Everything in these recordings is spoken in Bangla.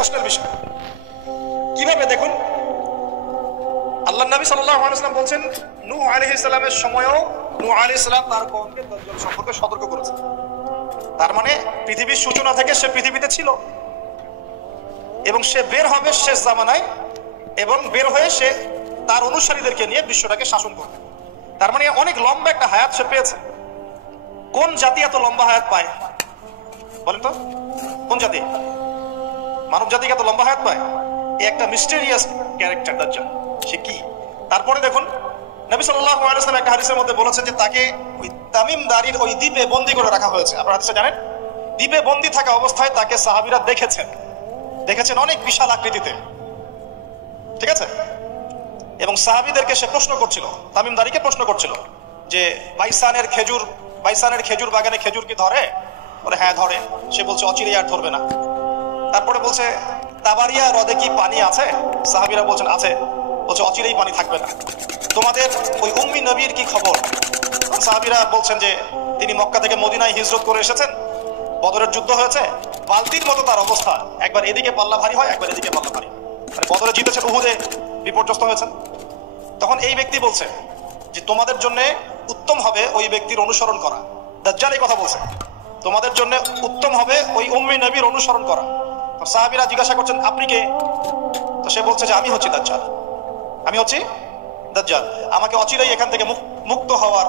প্রশ্নের বিষয়। কিভাবে দেখুন, আল্লাহ নবী সাল্লাল্লাহু আলাইহি ওয়াসাল্লাম বলছেন নূহ আলাইহিস সালামের সময়ও নূহ আলাইহিস সালাম তার কওমকে দাজ্জাল সম্পর্কে সতর্ক করেছেন। তার মানে পৃথিবীর সূচনা থেকে সে পৃথিবীতে ছিল এবং সে বের হবে শেষ জামানায়, এবং বের হয়ে সে তার অনুসারীদেরকে নিয়ে বিশ্বটাকে শাসন করবে। তার মানে অনেক লম্বা একটা হায়াত সে পেয়েছে। কোন জাতি এত লম্বা হায়াত পায় বলেন তো? কোন জাতি, মানব জাতি এত লম্বা হায়াত পায়? এই একটা মিস্টেরিয়াস ক্যারেক্টার দাজ্জাল। সে কি? তারপরে দেখুন, নবী সাল্লাল্লাহু আলাইহি ওয়াসাল্লাম একটা হাদিসের মধ্যে বলেছেন যে তাকে ওই তামিম দারির ওই দ্বীপে বন্দী করে রাখা হয়েছে। আপনারা হাদিসে জানেন, দ্বীপে বন্দী থাকা অবস্থায় তাকে সাহাবীরা দেখেছেন অনেক বিশাল আকৃতিতে, ঠিক আছে? এবং সাহাবীদেরকে সে প্রশ্ন করছিল, তামিম দারিকে প্রশ্ন করছিল যে বাইসানের খেজুর বাগানে খেজুর কি ধরে? বলে হ্যাঁ ধরে। সে বলছে অচিরেই আর ধরবে না। তারপরে বলছে তাবারিয়া হ্রদে কি পানি আছে? সাহাবীরা বলছেন আছে। বলছে অচিরেই পানি থাকবে না। তোমাদের ওই উম্মি নবীর কি খবর? সাহাবীরা বলছেন যে তিনি মক্কা থেকে মদিনায় হিজরত করে এসেছেন, বদরের যুদ্ধ হয়েছে, বালতির মতো তার অবস্থা, একবার এদিকে পাল্লা ভারী হয়, একবার এদিকে পাল্লা ভারী। মানে বদরে জিতেছেন, উহুদে বিপর্যস্ত হয়েছেন। তখন এই ব্যক্তি বলছে যে তোমাদের জন্য উত্তম হবে ওই ব্যক্তির অনুসরণ করা। দাজ্জাল এই কথা বলছে, তোমাদের জন্য উত্তম হবে ওই উম্মি নবীর অনুসরণ করা। তো সাহাবীরা জিজ্ঞাসা করছেন আপনি কে? তো সে বলছে যে আমি হচ্ছি দাজ্জাল, আমাকে অচিরেই এখান থেকে মুক্ত হওয়ার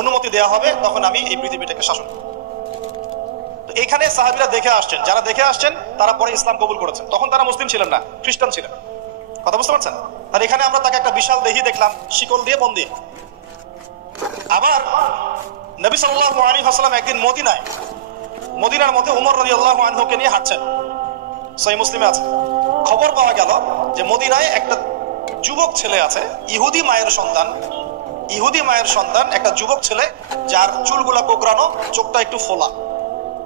অনুমতি দেওয়া হবে, তখন আমি এই পৃথিবীটাকে শাসন করব। তো এখানে সাহাবীরা দেখে আসছেন, যারা দেখে আসছেন তারা পরে ইসলাম কবুল করেছেন। তখন তারা মুসলিম ছিলেন না, খ্রিস্টান ছিলেন। কথা বুঝতে পারছেন? আর এখানে আমরা তাকে একটা বিশাল দেহি দেখলাম, শিকল দিয়ে বন্দী। আবার নবী সাল্লাল্লাহু আলাইহি ওয়াসাল্লাম একদিন মদিনার মধ্যে উমর রাদিয়াল্লাহু আনহুকে নিয়ে হাঁটছেন, সহিহ মুসলিমে আছে। খবর পাওয়া গেল যে মদিনায় একটা যুবক ছেলে আছে, ইহুদি মায়ের সন্তান, একটা যুবক ছেলে যার চুলগুলা কোকড়ানো, চোখটা একটু ফোলা,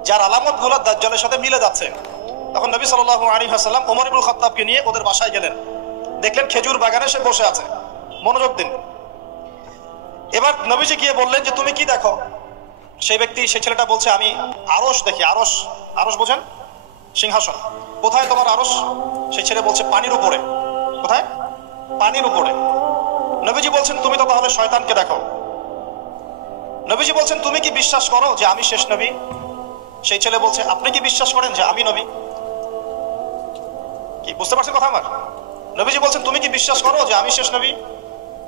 যার আলামতগুলো দাজ্জালের সাথে মিলে যাচ্ছে। তখন নবী সাল্লাল্লাহু আলাইহি ওয়াসাল্লাম ওমর ইবনুল খাত্তাবকে নিয়ে ওদের বাসায় গেলেন। দেখলেন খেজুর বাগানে সে বসে আছে, মনোযোগ দিন। এবার নবীজি গিয়ে বললেন যে তুমি কি দেখো? সেই ছেলেটা বলছে আমি আরশ দেখি। আরশ বোঝেন? সিংহাসন। কোথায় তোমার আরশ? সেই ছেলে বলছে পানির উপরে। কোথায়? পানির উপরে। নবীজি বলছেন তুমি তো তাহলে শয়তানকে দেখো। নবীজি বলছেন তুমি কি বিশ্বাস করো যে আমি শেষ নবী? সেই ছেলে বলছে আপনি কি বিশ্বাস করেন যে আমি নবী? কি বুঝতে পারছেন কথা আমার? নবীজি বলছেন তুমি কি বিশ্বাস করো যে আমি শেষ নবী?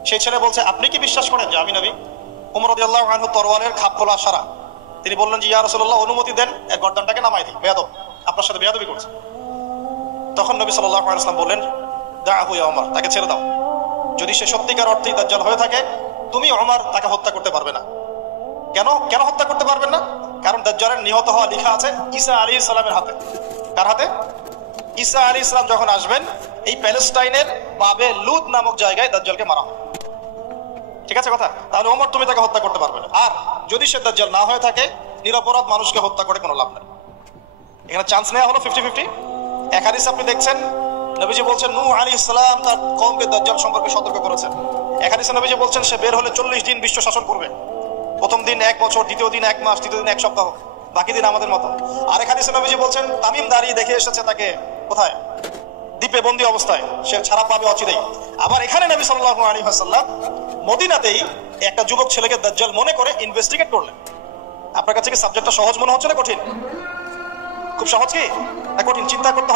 সেই ছেলে বলছে আপনি কি বিশ্বাস করেন যে আমি নবী? ওমর রাদিয়াল্লাহু আনহু তরওয়ালের খাপ খোলা সারা। তিনি বললেন যে ইয়া রাসূলুল্লাহ অনুমতি দেন, এর গর্দানটাকে নামাই দিই, বেয়াদব, আপনার সাথে বেয়াদবি করছে। তখন নবী সাল্লাল্লাহু আলাইহি ওয়াসাল্লাম বললেন দাআহু ইয়া ওমর, তাকে ছেড়ে দাও। যদি সে সত্যিকার অর্থেই দাজ্জাল হয়ে থাকে, তুমি ওমর তাকে হত্যা করতে পারবে না। কেন হত্যা করতে পারবেন না? কারণ দাজ্জালের নিহত হওয়া লেখা আছে ঈসা আলাইহিস সালামের হাতে। কার হাতে? ঈসা আলাইহিস সালাম যখন আসবেন, এই প্যালেস্টাইনের বাবে লুদ নামক জায়গায় দাজ্জালকে মারা হবে। ঠিক আছে কথা? তাহলে ওমর তুমি তাকে হত্যা করতে পারবে না। আর যদি সে দাজ্জাল না হয়ে থাকে, নিরপরাধ মানুষকে হত্যা করে কোনো লাভ নেই। এখানে চান্স নেওয়া হলো 50-50। এক হাদিস আপনি দেখছেন, নবীজি বলছেন নূহ আলাইহিস সালাম তার কওমকে দাজ্জাল সম্পর্কে সতর্ক করেছেন। এক হাদিসে নবীজি বলছেন সে বের হলে 40 দিন বিশ্ব শাসন করবে। প্রথম দিন 1 বছর, দ্বিতীয় দিন 1 মাস, তৃতীয় দিন 1 সপ্তাহ, বাকি দিন আমাদের মতো। আরেক হাদিসে নবীজি বলছেন তামিম দারি দেখে এসেছে তাকে কোথায়? দ্বীপে বন্দী অবস্থায়, সে ছাড়া পাবে অচিরেই। আবার এখানে নবী সাল্লাল্লাহু আলাইহি ওয়াসাল্লাম মদিনাতেই একটা যুবক ছেলেকে দাজ্জাল মনে করে ইনভেস্টিগেট করলেন। আপনার কাছে কি সাবজেক্টটা সহজ মনে হচ্ছে না কঠিন? খুব সহজ কি না কঠিন? চিন্তা করতে হবে।